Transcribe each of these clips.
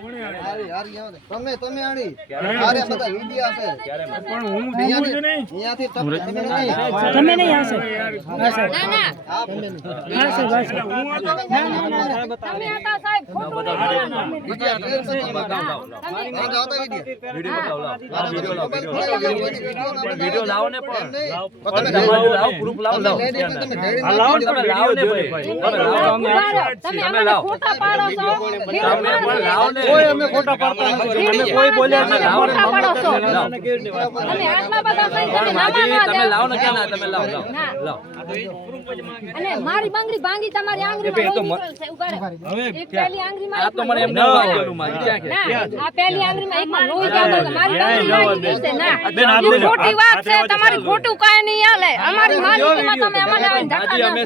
તમે આણી અરે બધા વિડિયા છે પણ હું જોઉં છું નહીં અહીંયાથી તમે નહીં આવશે ના તમે હતા સાહેબ ફોટો વિડિયો લાવો ને પણ લાવો પ્રૂફ લાવો લાવો તમે લાવો ને ભાઈ તમે લાવો ફોટા પાડો છો તમે પણ લાવો ને કોઈ અમે ખોટા પાડતા નથી અમે કોઈ બોલ્યા નથી ફોટા પાડો છો તમે આટલા બધા થઈ તમે નામાં તમે લાવો ને ક્યાં ના તમે લાવો લાવો અને મારી બાંગડી ભાંગી તમારી આંગળીમાં લોહી નીકળશે ઉભા રહો એક પહેલી આંગળીમાં આ તો મને એમ ન વાગ્યું મારી ક્યાં કે આ પહેલી આંગળીમાં એકમાં લોહી જાતો મારી બાંગડી નીકળશે ના એ ખોટી વાત છે તમારી ખોટું કાઈ નહીં હાલે અમારી માલિકીમાં તમે અમને ધક્કા આજે અમે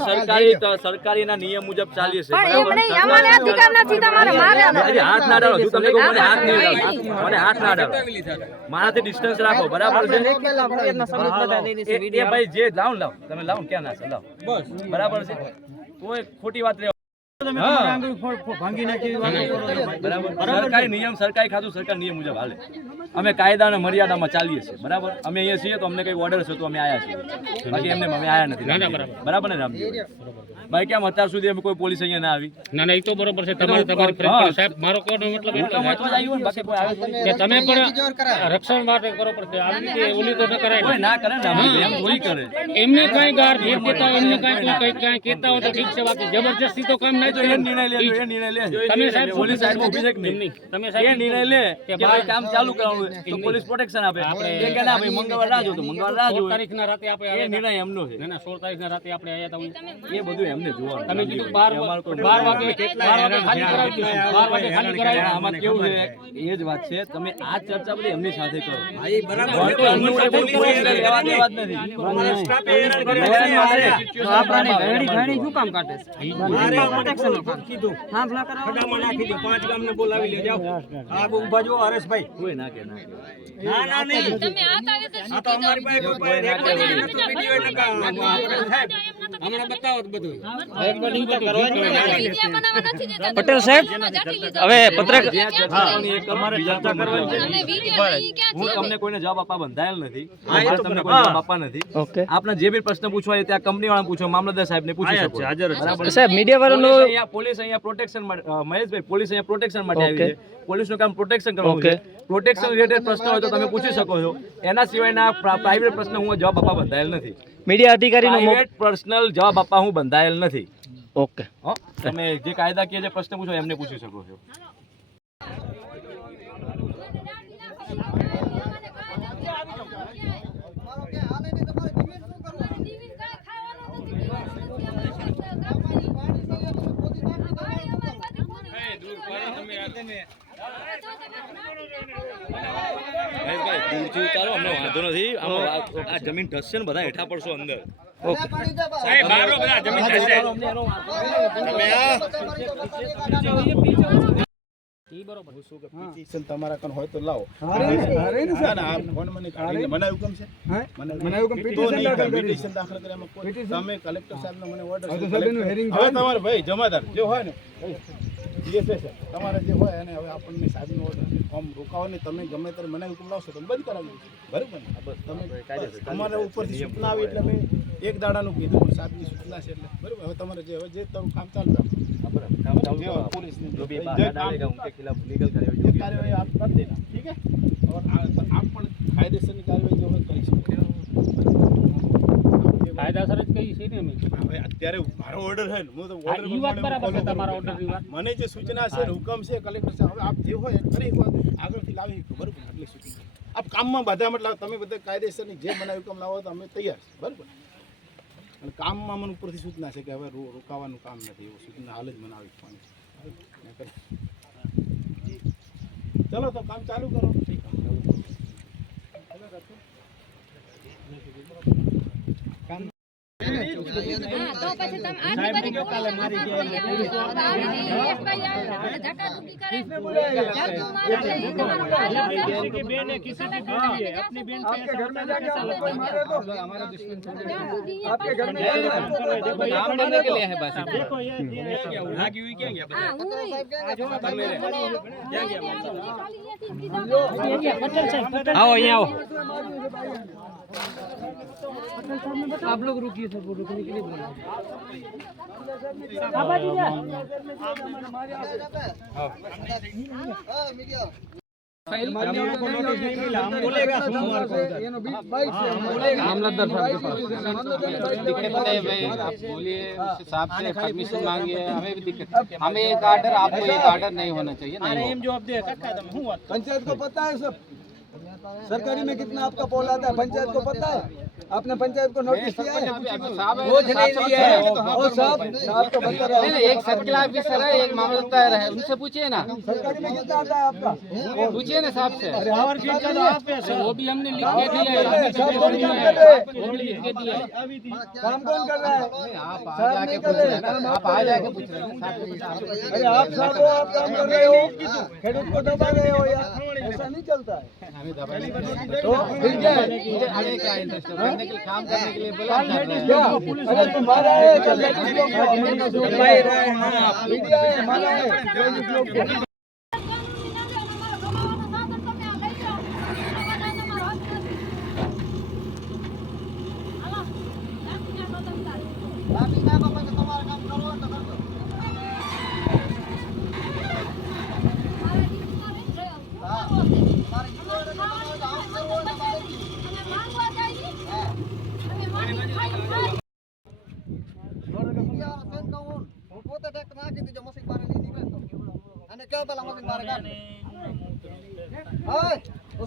સરકારીના નિયમ મુજબ ચાલીએ છે પણ એમ નહીં અમને અધિકાર નથી તમારે મારે હાથ ના ડાળો તમે કહો મને હાથ નહીં મને હાથ ના ડાળો મારાથી ડિસ્ટન્સ રાખો બરાબર છે એ ભાઈ જે લાવ તમે લાવો ક્યાં ના છે લાવ બસ બરાબર છે કોઈ ખોટી વાત સરકારી નિયમ સરકારી ખાતું સરકાર નિયમ મુજબ હાલે અમે કાયદા અને મર્યાદામાં ચાલીએ છીએ બરાબર અમે અહીંયા છીએ તો અમને કઈ ઓર્ડર છે તો અમે આયા છીએ બાકી એમને અમે આયા નથી બરાબર ને રામજી ભાઈ કેમ અત્યાર સુધી અમે કોઈ પોલીસ અહીંયા ના આવી ના ના એ તો બરોબર છે તમારી ફરજ સાહેબ મારો કહેવાનો મતલબ એટલો તો આવ્યું ને બાકી કોઈ આવે કે તમે પણ રક્ષણ માટે કરો પડશે આવી રીતે ઓલી તો ન કરાય કોઈ ના કરે ને એમ થોડી કરે એમને કઈ ગાર ભેટ દેતા હોય એમને કઈ કહેતા હોય તો ઠીક છે બાકી જબરજસ્તી તો કામ નહીં. એ નિર્ણય લે તમે સાહેબ પોલીસ સાઈડ માં ઉભી છે કે નહીં તમે એ સાહેબ નિર્ણય લે કે ભાઈ કામ ચાલુ કરવાનું તો પોલીસ પ્રોટેક્શન આપે એ કે ના ભાઈ મંગળવાર રાહ જો તો મંગળવાર રાહ જો 16 તારીખના રાતે આપણે એ નિર્ણય એમનો છે ના ના 16 તારીખના રાતે આપણે આયા હતા એ બધું એમને જોવાનું તમે કીધું 12 વાગે ખાલી કરાવી 12 વાગે ખાલી કરાવી આમાં કેવું છે એ જ વાત છે તમે આ ચર્ચા બધી એમની સાથે કરો પટેલ સાહેબ હવે પત્રકાર હું તમને કોઈને જવાબ આપવા બંધાયેલ નથી તમને કોઈ જવાબ આપવા નથી આપને જે બી પ્રશ્ન પૂછવા હોય ત્યાં કંપની વાળાને પૂછો મામલતદાર સાહેબને પૂછી શકો સાહેબ મીડિયા વાળાનો પોલીસ અહીંયા પ્રોટેક્શન માટે મહેશભાઈ પોલીસ અહીંયા પ્રોટેક્શન માટે આવી છે પોલીસનું કામ પ્રોટેક્શન કરવાનું છે પ્રોટેક્શન રિલેટેડ પ્રશ્ન હોય તો તમે પૂછી શકો છો એના સિવાયના પ્રાઇવેટ પ્રશ્ન હું જવાબ આપવા બંધાયેલ નથી મીડિયા અધિકારીનો પર્સનલ જવાબ આપવા હું બંધાયેલ નથી ઓકે તમે જે કાયદાકીય જે પ્રશ્ન પૂછો એમને પૂછી શકો છો દૂરથી ઉતારો અમને વાંધો નથી આ જમીન ધસશે ને બધા હેઠા પડશો અંદર સાહેબ મારો બધા જમીન થશે પિટિશન તમારા કન હોય તો લાવો ના ફોન મને મને હુકમ છે મને હુકમ પિટિશન દાખલ કરવામાં કોઈ તમે કલેક્ટર સાહેબનો મને ઓર્ડર છે હવે તમારે ભાઈ જમાદાર જે હોય ને ડીએસએ છે તમારે જે હોય અને હવે આપણને સાહેબનો ઓર્ડર ફોર્મ રોકાવો ને તમે ગમે ત્યારે મને હુકમ લાવશો તો બંધ કરાવી બરાબર ને બસ તમે તમારા ઉપરથી સૂચના આવી એટલે મેં એક દાડાનું કીધું પણ સાહેબની સૂચના છે એટલે બરાબર હવે તમારે જે હવે જે તમારું કામ ચાલુ રાખો પોલીસની जो भी बात डालेगा उनके खिलाफ लीगल कार्रवाई आप कर देना ठीक है और आप पण કાયદેસરની કાર્યવાહી જો કરી શકો કાયદાસર જ કઈ છે ને અમે હવે અત્યારે મારો ઓર્ડર છે ને હું તો ઓર્ડર ઈ વાત બરાબર છે તમારા ઓર્ડર ની વાત મને જે સૂચના છે હુકમ છે કલેક્ટર સાહેબ હવે આપ જે હોય કરી આગળથી લાવી બરાબર આટલી સૂચના આપ કામમાં બધા મતલબ તમે બધા કાયદેસરની જે મને હુકમ લાવો તો અમે તૈયાર છે બરાબર અને કામમાં મને ઉપરથી સૂચના છે કે હવે રોકાવાનું કામ નથી એવું સૂચના હાલ જ મને આવી ફોન ચલો તો કામ ચાલુ કરો કામ તો પછી તમે આટલી બધી પોલીસ દિનેશભાઈ આવે ધક્કાધુક્કી કરે ઝાડુ મારે છે, ઈ તમારો ભાઈ છે. आपके घर में जाके आपको कोई मारे तो ત્યાં સુધી आपके घर में जाके आपको कोई मारे तो હા હું આવો અહીંયા આવો आप लोग रुकिए सर, वो रुकने के लिए बोल रहे हैं। मीडिया आप बोलिए साहब से परमिशन मांगिए, हमें भी दिक्कत, हमें एक आर्डर, आपको एक आर्डर नहीं होना चाहिए, नहीं होगा। पंचायत को पता है सब सरकारी में कितना आपका पोल आता है, पंचायत को पता है। आपने पंचायत को नोटिस दिया है? वो साहब तो बता रहा है। नहीं, एक सर्किल ऑफिसर है, एक मामलतदार है, उनसे पूछिए ना, सरकारी में कितना आता है आपका? पूछिए ना साहब से। वो भी हमने लिख के दिया है, साहब कौन काम कर रहे हैं? वो भी लिख के दिया है। काम कौन कर रहा है? आप आ साहब जाके नहीं पूछ कर रहे रहे हैं, हैं, काम आप आ जाके पूछ रहे हैं साहब से। अरे आप साहब हो, आप काम कर रहे हो, खेडूत को दबा रहे हो यार, ऐसा नहीं चलता है। हमें दबाई नहीं करनी। तो फिर क्या है? मुझे आगे क्या इंटरेस्ट है, करने के लिए, काम करने के लिए बोला कर रहे हैं। क्या? अरे तुम्हारा है तो लेडीज लोग को मीडिया है, हमारा है लेडीज लोग को।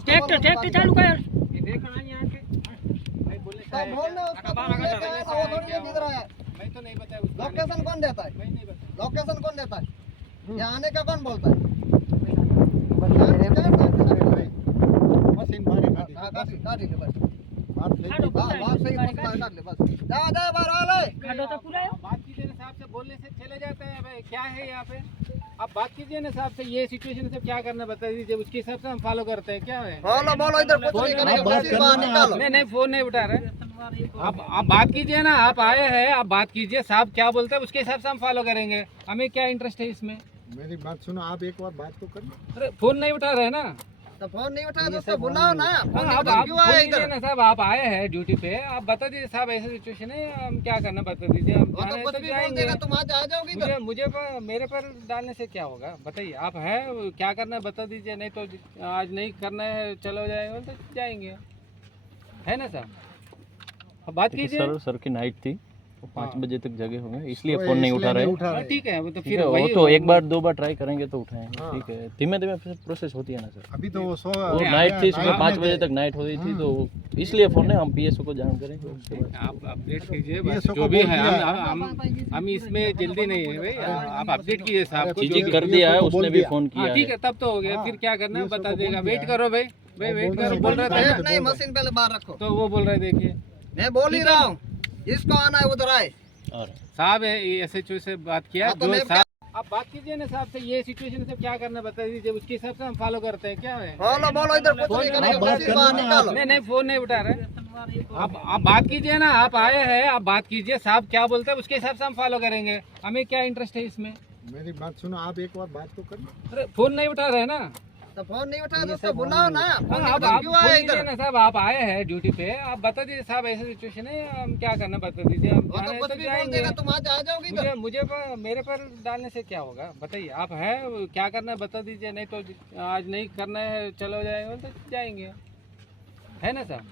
ट्रैक्टर चालू कर। लोकेशन कौन देता है? लोकेशन कौन देता है? यहाँ आने का कौन बोलता है? हाँ, काट ले बस। हाँ, बात सही मस्त है, काट ले बस। जा बाहर आ ले। बात कीजिए ना साहब से, बोलने से चले जाते हैं। भाई क्या है यहाँ पे, आप बात कीजिए ना साहब से, ये सिचुएशन से क्या करना बता दीजिए, उसके हिसाब से हम फॉलो करते हैं। क्या है, बोलो बोलो, इधर कुछ नहीं करेंगे, बस बाहर निकालो। नहीं फोन नहीं उठा रहे। आप बात कीजिए ना, आप आए हैं, आप बात कीजिए, साहब क्या बोलते हैं उसके हिसाब से हम फॉलो करेंगे। हमें क्या इंटरेस्ट है इसमें। मेरी बात सुनो, आप एक बार बात तो करें। अरे फोन नहीं उठा रहे ना, तो फोन नहीं उठाया तो उसको बुलाओ ना। फोन आप निकाल क्यों आए फोन इधर? कीजिए ना साहब, आप आए हैं ड्यूटी पे, आप बता दीजिए साहब ऐसा सिचुएशन है, हम क्या करना बता दीजिए। हम वो तो जाने कुछ तो भी बोल जाएंगे। देगा, तुम आज आ जाओगे इधर। मुझे मेरे पर डालने से क्या होगा बताइए। आप हैं, क्या करना है बता दीजिए, नहीं तो आज नहीं करना है चलो जाएंगे तो जाएंगे, है ना साहब। अब बात कीजिए। सर की नाइट थी, 5 हाँ। बजे तक जगे होंगे, इसलिए फोन नहीं उठा रहे। हाँ, ठीक है, वो तो ठीक फिर है, वो वही तो होगा। एक बार 2 बार ट्राई करेंगे तो उठाएंगे। ठीक है, धीमे धीमे प्रोसेस होती है ना सर। अभी तो वो वो नाइट थी, सुबह 5 बजे तक नाइट हो रही थी, तो इसलिए फोन है, हम पीएसओ को जान करेंगे उसके बाद। आप अपडेट कीजिए, बस PSO को जो भी बोल है दिया हम इसमें जल्दी नहीं है भाई, आप अपडेट कीजिए साहब को। चीजी जो कर भी- दिया है, को उसने बोल भी दिया। फोन हाँ, किया ठीक है। है, तब तो हो गया। फिर क्या करना है PSO बता को देगा। बोल वेट दिया। करो भाई, वेट करो। बोल रहे थे नहीं, मशीन पहले बाहर रखो। तो वो बोल रहे देखिए मैं बोल ही रहा हूँ, इसको आना है उधर आए। और साहब SHO से बात किया। हाँ, तो जो मैं साहब आप बात कीजिए ना साहब से, ये सिचुएशन से क्या करना बता दीजिए, उसके हिसाब से हम फॉलो करते हैं। क्या है, बोलो बोलो, इधर कुछ नहीं करेंगे, बस बाहर निकालो। नहीं फोन नहीं उठा रहे। आप बात कीजिए ना, आप आए हैं, आप बात कीजिए, साहब क्या बोलते हैं उसके हिसाब से हम फॉलो करेंगे। हमें क्या इंटरेस्ट है इसमें। मेरी बात सुनो, आप एक बार बात तो करें। अरे फोन नहीं उठा रहे ना, तो फोन नहीं उठाया तो उसको बुलाओ ना। फोन आप निकाल क्यों आए फोन कीजिए इधर? ना साहब, आप आए हैं ड्यूटी पे, आप बता दीजिए साहब ऐसा सिचुएशन है, हम क्या करना बता दीजिए। हम वो तो जाने कुछ तो भी बोल जाएंगे। देगा, तुम आज आ जाओगे इधर। मेरे पर डालने से क्या होगा बताइए। आप हैं, क्या करना है बता दीजिए, नहीं तो आज नहीं करना है चलो जाएंगे तो जाएंगे, है ना साहब।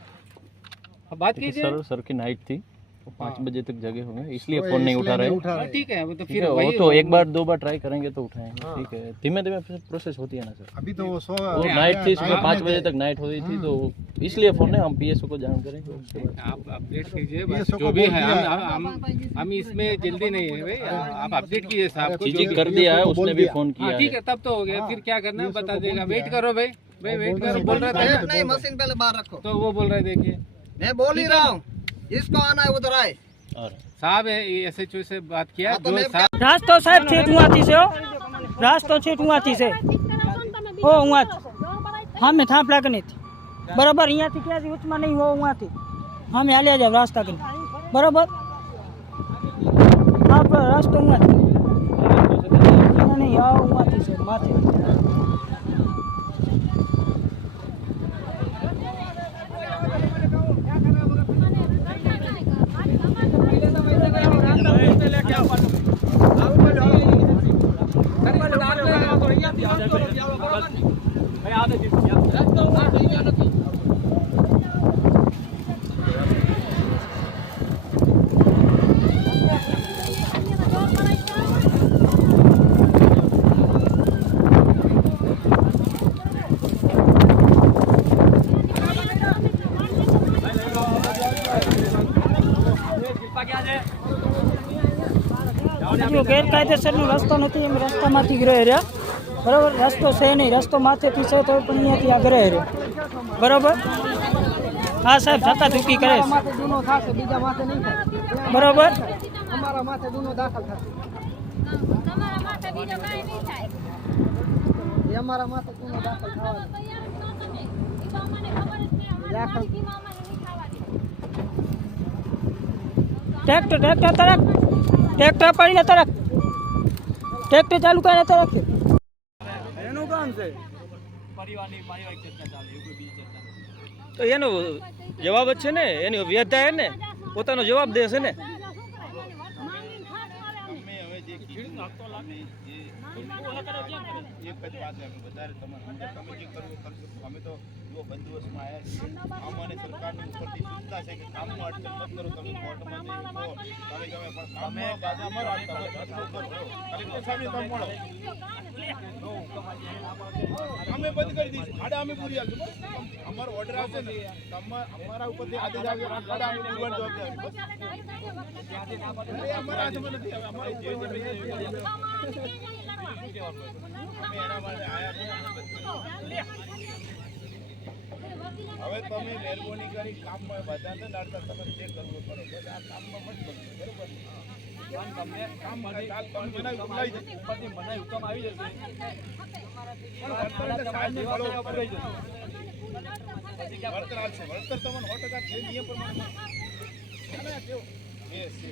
अब बात कीजिए। सर की नाइट थी, 5 हाँ। बजे तक जगे होंगे, इसलिए फोन नहीं उठा रहे। हाँ, ठीक है, वो तो ठीक फिर है, वो वही तो होगा। एक बार 2 बार ट्राई करेंगे तो उठाएंगे। हाँ। ठीक है, धीमे धीमे प्रोसेस होती है ना सर। अभी तो वो वो नाइट थी, सुबह 5 बजे तक नाइट हो रही थी, तो इसलिए फोन है, हम पीएसओ को जान करेंगे उसके बाद। आप अपडेट कीजिए, बस PSO को जो भी बोल है दिया। हम इसमें जल्दी नहीं है भाई, आप अपडेट कीजिए साहब को। चीजी जो भी- कर दिया है, को उसने बोल भी दिया। फोन किया हाँ, ठीक है। है, तब तो हो गया। फिर क्या करना है PSO बता को देगा। बोल वेट दिया। करो भाई, वेट करो। बोल रहे थे नहीं, मशीन पहले बाहर रखो। तो वो बोल रहे देखिए। मैं बोल ही रहा हूँ, इसको आना है उधर आए। और साहब SHO से बात किया हाँ, तो जो मैं साहब रास्तो साहेब छेठ उहाँથી છે હો રાસ્તો છેઠ ઉहाँથી છે હો ઉहाँથી હા મેં થાંપ લાગણી હતી બરાબર અહીંયાથી ક્યાંથી ઉચ્ચમાં નહીં હો ઉहाँથી હા મેં હાલ્યા જાવ રાસ્તા કરી બરાબર હા પણ રસ્તો ઉहाँથી નહીં હા ઉहाँથી છે માથે જો ગેરકાયદેસરનો રસ્તો નથી એમ રસ્તામાંથી ગ્રહ રહ્યા બરાબર રસ્તો છે નહીં રસ્તો માથેથી છે તો પણ અહીંયાથી આ ગ્રહ રહ્યો બરાબર હા સાહેબ ધક્કા ધુક્કી કરે છે ગુનો થશે બીજા માથે નહીં થાય બરાબર અમારા માથે ગુનો દાખલ થશે તમારા માટે બીજો કાંઈ નહીં થાય એ અમારા માથે ગુનો દાખલ થવાનો દાખલ ટ્રેક્ટર તરફ ટ્રેક્ટર પડીને તરફ ટ્રેક્ટર ચાલુ કરીને તરફ એનું કામ છે પારિવારિક ચર્ચા ચાલે એવું કોઈ બીજી ચર્ચા નથી. તો એનો જવાબ જ છે ને એની વ્યથા ને પોતાનો જવાબ દે છે ને અમે હવે જે કીધું અમે જે એક જ વાત છે, અમે વધારે તમારે તમે જે કરવું કરશો. અમે તો જો બંદોબસ્તમાં આવ્યા છીએ. અમને સરકારની ઉપરથી ચિંતા છે કે કામમાં અડચણ મત કરો. તમે કોર્ટમાં જઈ કહો, તમે ગમે પણ કામમાં બાધા અમારો અડચણ કરો. કલેક્ટર સાહેબને તમે મળો. અમે બંધ કરી દઈશું. ખાડા અમે પૂરી આપશું. બસ અમારો ઓર્ડર આવશે ને અમારા ઉપરથી આદેશ આવે ખાડા અમે પૂરવાની જવાબદારી. બસ અમારા હાથમાં નથી. હવે અમારે જે અમે એના માટે આયા હવે તમે મહેરબાની કરી કામમાં બધાને નાડતા તમે જે કરવું કરો. બસ આ કામમાં મત કરજો. બરોબર કામ કાલ તમે બનાવી બોલાવી જશે ઉપરથી મનાઈ હુકમ આવી જશે પણ વળતર એટલે સાહેબને મળો વળતર આવશે. વળતર તમને 100% જે નિયમ પ્રમાણે મળશે.